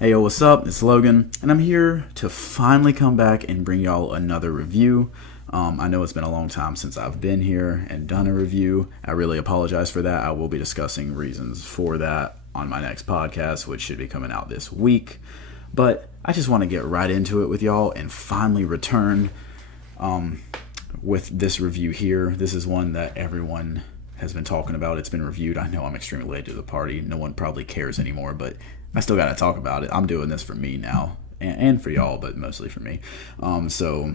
Hey yo, what's up? It's Logan, and I'm here to finally come back and bring y'all another review. I know it's been a long time since I've been here and done a review. I really apologize for that. I will be discussing reasons for that on my next podcast, which should be coming out this week. But I just want to get right into it with y'all and finally return with this review here. This is one that everyone has been talking about. It's been reviewed. I know I'm extremely late to the party. No one probably cares anymore, but I still got to talk about it. I'm doing this for me now and for y'all, but mostly for me. So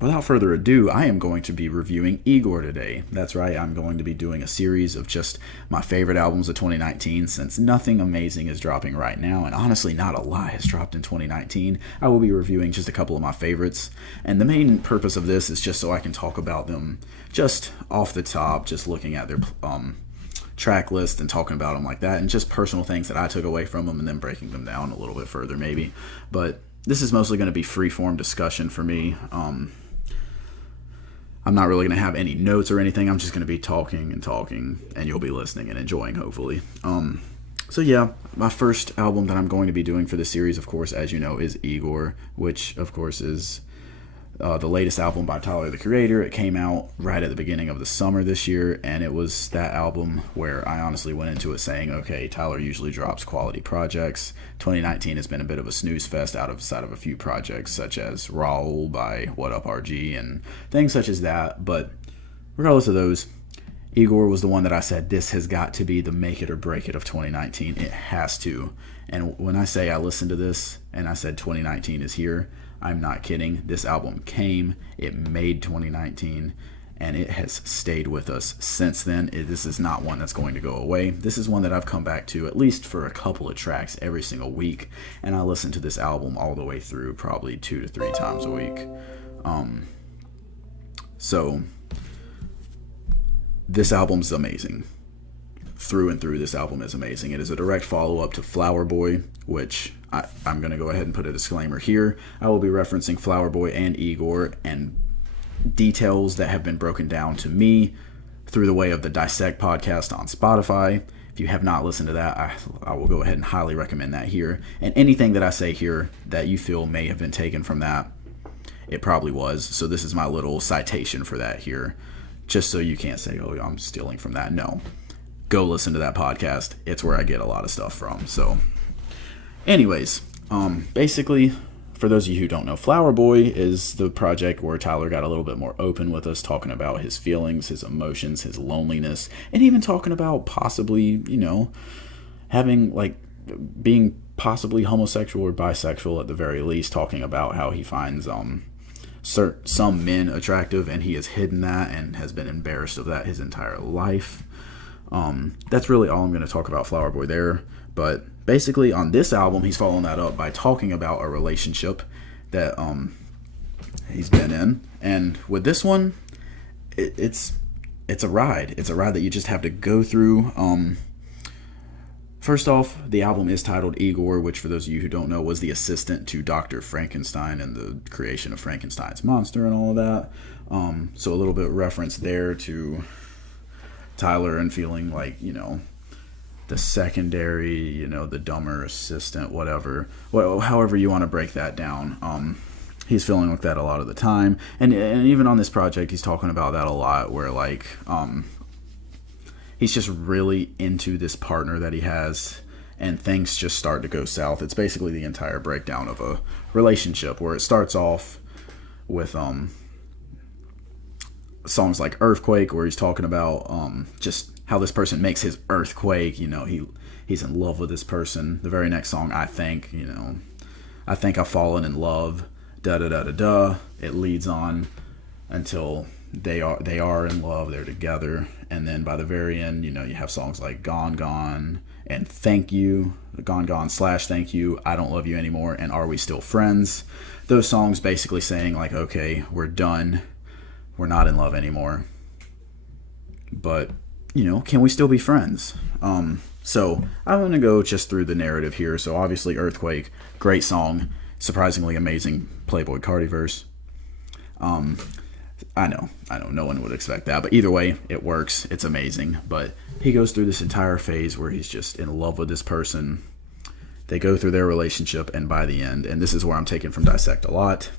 without further ado, I am going to be reviewing Igor today. That's right, I'm going to be doing a series of just my favorite albums of 2019 since nothing amazing is dropping right now, and honestly not a lot has dropped in 2019. I will be reviewing just a couple of my favorites, and the main purpose of this is just so I can talk about them just off the top, just looking at their track list and talking about them like that, and just personal things that I took away from them and then breaking them down a little bit further maybe. But this is mostly going to be free-form discussion for me. I'm not really going to have any notes or anything. I'm just going to be talking, and you'll be listening and enjoying, hopefully. So yeah, my first album that I'm going to be doing for this series, of course, as you know, is Igor, which, of course, is the latest album by Tyler, the Creator. It came out right at the beginning of the summer this year, and it was that album where I honestly went into it saying, okay, Tyler usually drops quality projects. 2019 has been a bit of a snooze fest outside of a few projects, such as Raul by What Up RG and things such as that. But regardless of those, Igor was the one that I said, this has got to be the make it or break it of 2019. It has to. And when I say I listened to this and I said 2019 is here, I'm not kidding. This album came, it made 2019, and it has stayed with us since then. This is not one that's going to go away. This is one that I've come back to at least for a couple of tracks every single week, and I listen to this album all the way through probably 2 to 3 times a week. So this album's amazing. Through and through, this album is amazing. It is a direct follow-up to Flower Boy, which I'm going to go ahead and put a disclaimer here. I will be referencing Flower Boy and Igor and details that have been broken down to me through the way of the Dissect podcast on Spotify. If you have not listened to that, I will go ahead and highly recommend that here. And anything that I say here that you feel may have been taken from that, it probably was. So this is my little citation for that here, just so you can't say, oh, I'm stealing from that. No. Go listen to that podcast. It's where I get a lot of stuff from. So anyways, basically, for those of you who don't know, Flower Boy is the project where Tyler got a little bit more open with us, talking about his feelings, his emotions, his loneliness, and even talking about possibly, having, being possibly homosexual or bisexual at the very least, talking about how he finds some men attractive, and he has hidden that and has been embarrassed of that his entire life. That's really all I'm going to talk about Flower Boy there. But basically on this album, he's following that up by talking about a relationship that he's been in. And with this one, it's a ride. It's a ride that you just have to go through. First off, the album is titled Igor, which for those of you who don't know was the assistant to Dr. Frankenstein and the creation of Frankenstein's monster and all of that. So a little bit of reference there to Tyler and feeling like, the secondary, the dumber assistant, whatever. Well, however you want to break that down. He's feeling like that a lot of the time. And even on this project, he's talking about that a lot, where he's just really into this partner that he has, and things just start to go south. It's basically the entire breakdown of a relationship, where it starts off with songs like Earthquake, where he's talking about just how this person makes his earthquake. He's in love with this person. The very next song, I think I've fallen in love, da da da da da. It leads on until they are in love, they're together, and then by the very end, you have songs like Gone Gone and Thank You, Gone Gone / Thank You, I Don't Love You Anymore, and Are We Still Friends. Those songs basically saying okay, we're done, we're not in love anymore, but can we still be friends? So I'm going to go just through the narrative here. So obviously Earthquake, great song, surprisingly amazing Playboi Carti verse. I know no one would expect that, but either way, it works. It's amazing. But he goes through this entire phase where he's just in love with this person. They go through their relationship, and by the end, and this is where I'm taken from Dissect a lot,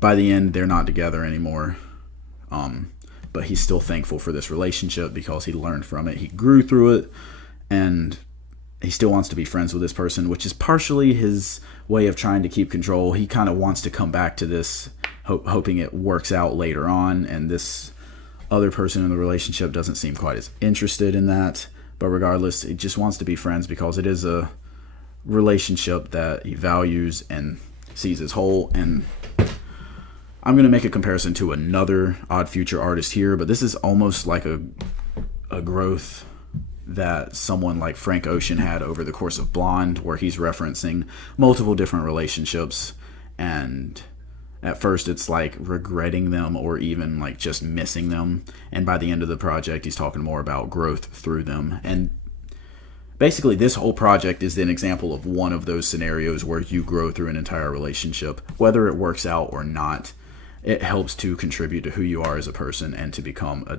by the end, they're not together anymore. But he's still thankful for this relationship because he learned from it. He grew through it, and he still wants to be friends with this person, which is partially his way of trying to keep control. He kind of wants to come back to this, hoping it works out later on, and this other person in the relationship doesn't seem quite as interested in that. But regardless, he just wants to be friends because it is a relationship that he values and sees as whole. And I'm going to make a comparison to another Odd Future artist here, but this is almost like a growth that someone like Frank Ocean had over the course of Blonde, where he's referencing multiple different relationships, and at first it's like regretting them or even like just missing them, and by the end of the project he's talking more about growth through them. And basically this whole project is an example of one of those scenarios where you grow through an entire relationship. Whether it works out or not, it helps to contribute to who you are as a person and to become a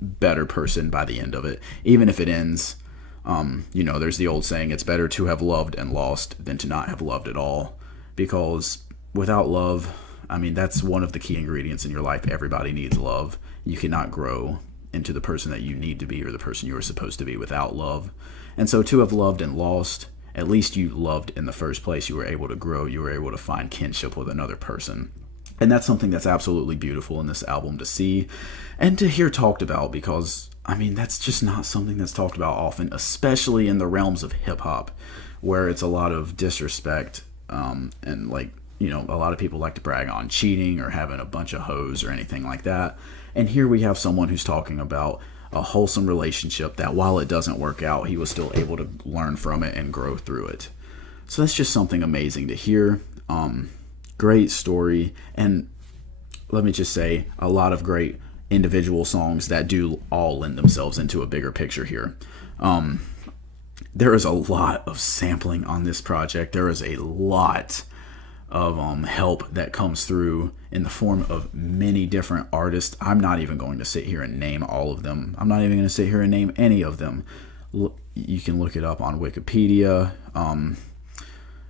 better person by the end of it. Even if it ends, there's the old saying, it's better to have loved and lost than to not have loved at all. Because without love, that's one of the key ingredients in your life. Everybody needs love. You cannot grow into the person that you need to be or the person you are supposed to be without love. And so to have loved and lost, at least you loved in the first place. You were able to grow. You were able to find kinship with another person. And that's something that's absolutely beautiful in this album to see and to hear talked about, because, that's just not something that's talked about often, especially in the realms of hip-hop, where it's a lot of disrespect, and a lot of people like to brag on cheating or having a bunch of hoes or anything like that. And here we have someone who's talking about a wholesome relationship that, while it doesn't work out, he was still able to learn from it and grow through it. So that's just something amazing to hear. Great story, and let me just say, a lot of great individual songs that do all lend themselves into a bigger picture here. There is a lot of sampling on this project. There is a lot of help that comes through in the form of many different artists. I'm not even going to sit here and name all of them. I'm not even going to sit here and name any of them. You can look it up on Wikipedia.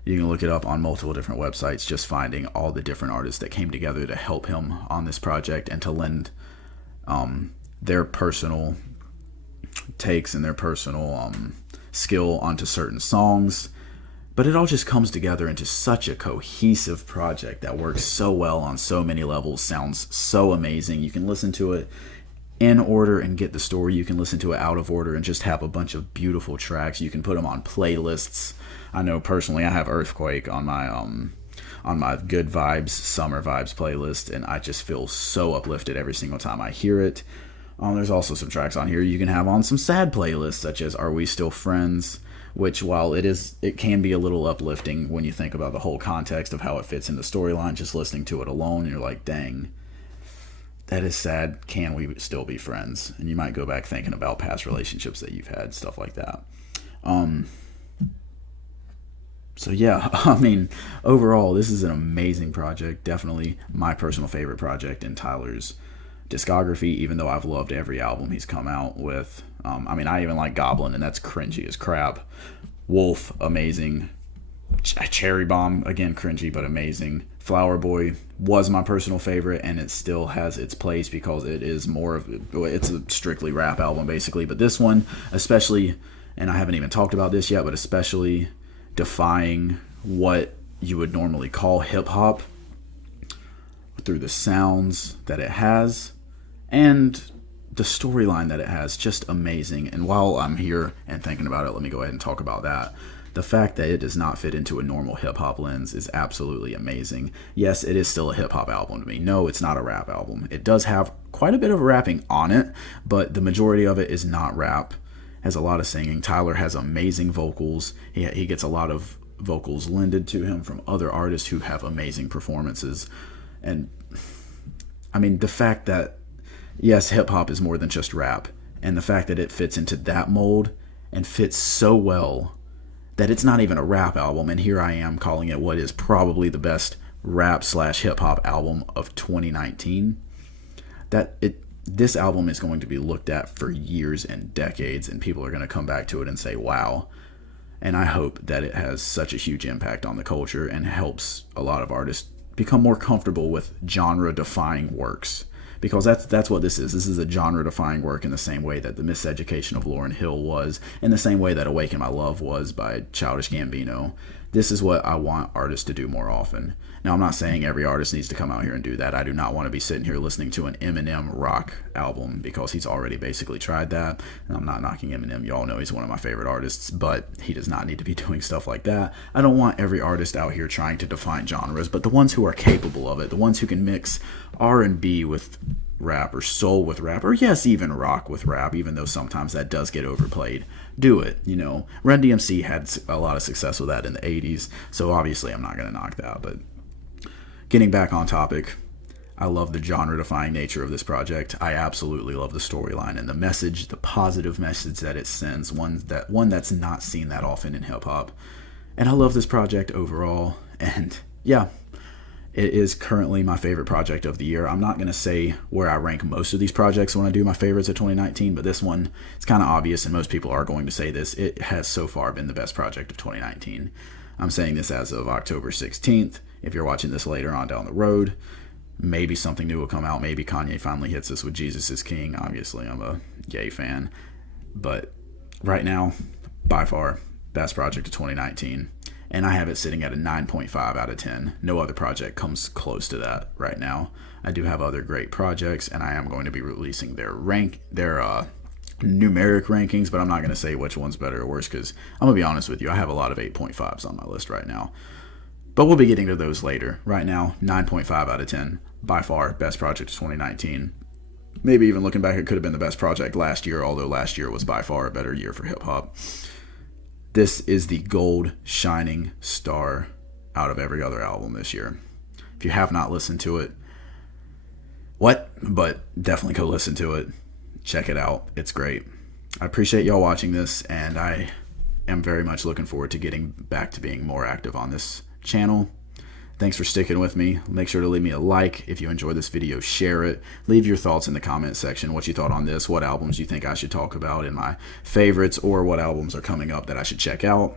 You can look it up on multiple different websites, just finding all the different artists that came together to help him on this project and to lend their personal takes and their personal skill onto certain songs. But it all just comes together into such a cohesive project that works so well on so many levels, sounds so amazing. You can listen to it in order and get the story. You can listen to it out of order and just have a bunch of beautiful tracks. You can put them on playlists. I know personally I have Earthquake on my Good Vibes, Summer Vibes playlist, and I just feel so uplifted every single time I hear it. There's also some tracks on here you can have on some sad playlists, such as Are We Still Friends, which, while it can be a little uplifting when you think about the whole context of how it fits in the storyline, just listening to it alone, you're like, dang, that is sad. Can we still be friends? And you might go back thinking about past relationships that you've had, stuff like that. So yeah, overall, this is an amazing project. Definitely my personal favorite project in Tyler's discography, even though I've loved every album he's come out with. I even like Goblin, and that's cringy as crap. Wolf, amazing. Cherry Bomb, again, cringy, but amazing. Flower Boy was my personal favorite, and it still has its place because it is it's a strictly rap album, basically. But this one, especially, and I haven't even talked about this yet, but especially defying what you would normally call hip-hop through the sounds that it has and the storyline that it has, just amazing. And while I'm here and thinking about it, let me go ahead and talk about that. The fact that it does not fit into a normal hip-hop lens is absolutely amazing. Yes, it is still a hip-hop album to me. No, it's not a rap album. It does have quite a bit of rapping on it, but the majority of it is not rap. Has a lot of singing. Tyler has amazing vocals. He gets a lot of vocals lended to him from other artists who have amazing performances. And the fact that, yes, hip-hop is more than just rap, and the fact that it fits into that mold and fits so well that it's not even a rap album, and here I am calling it what is probably the best rap/hip-hop album of 2019. This album is going to be looked at for years and decades, and people are going to come back to it and say, wow. And I hope that it has such a huge impact on the culture and helps a lot of artists become more comfortable with genre-defying works. Because that's what this is. This is a genre-defying work in the same way that The Miseducation of Lauryn Hill was, in the same way that Awaken My Love was by Childish Gambino. This is what I want artists to do more often. Now, I'm not saying every artist needs to come out here and do that. I do not want to be sitting here listening to an Eminem rock album because he's already basically tried that. And I'm not knocking Eminem. You all know he's one of my favorite artists, but he does not need to be doing stuff like that. I don't want every artist out here trying to define genres, but the ones who are capable of it, the ones who can mix R&B with rap or soul with rap, or yes, even rock with rap, even though sometimes that does get overplayed. Do it. Run DMC had a lot of success with that in the 80s, so obviously I'm not going to knock that. But getting back on topic, I love the genre-defying nature of this project. I absolutely love the storyline and the message, the positive message that it sends, one that's not seen that often in hip-hop. And I love this project overall, and yeah, it is currently my favorite project of the year. I'm not going to say where I rank most of these projects when I do my favorites of 2019, but this one, it's kind of obvious, and most people are going to say this. It has so far been the best project of 2019. I'm saying this as of October 16th. If you're watching this later on down the road, maybe something new will come out. Maybe Kanye finally hits us with Jesus is King. Obviously, I'm a Ye fan. But right now, by far, best project of 2019. And I have it sitting at a 9.5 out of 10. No other project comes close to that right now. I do have other great projects, and I am going to be releasing their numeric rankings, but I'm not going to say which one's better or worse because I'm going to be honest with you, I have a lot of 8.5s on my list right now. But we'll be getting to those later. Right now, 9.5 out of 10. By far, best project of 2019. Maybe even looking back, it could have been the best project last year, although last year was by far a better year for hip-hop. This is the gold shining star out of every other album this year. If you have not listened to it, but definitely go listen to it. Check it out. It's great. I appreciate y'all watching this, and I am very much looking forward to getting back to being more active on this channel. Thanks for sticking with me. Make sure to leave me a like. If you enjoyed this video, share it. Leave your thoughts in the comment section, what you thought on this, what albums you think I should talk about in my favorites, or what albums are coming up that I should check out.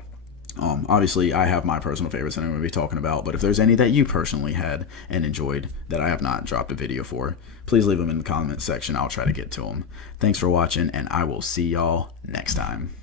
Obviously, I have my personal favorites that I'm going to be talking about, but if there's any that you personally had and enjoyed that I have not dropped a video for, please leave them in the comment section. I'll try to get to them. Thanks for watching, and I will see y'all next time.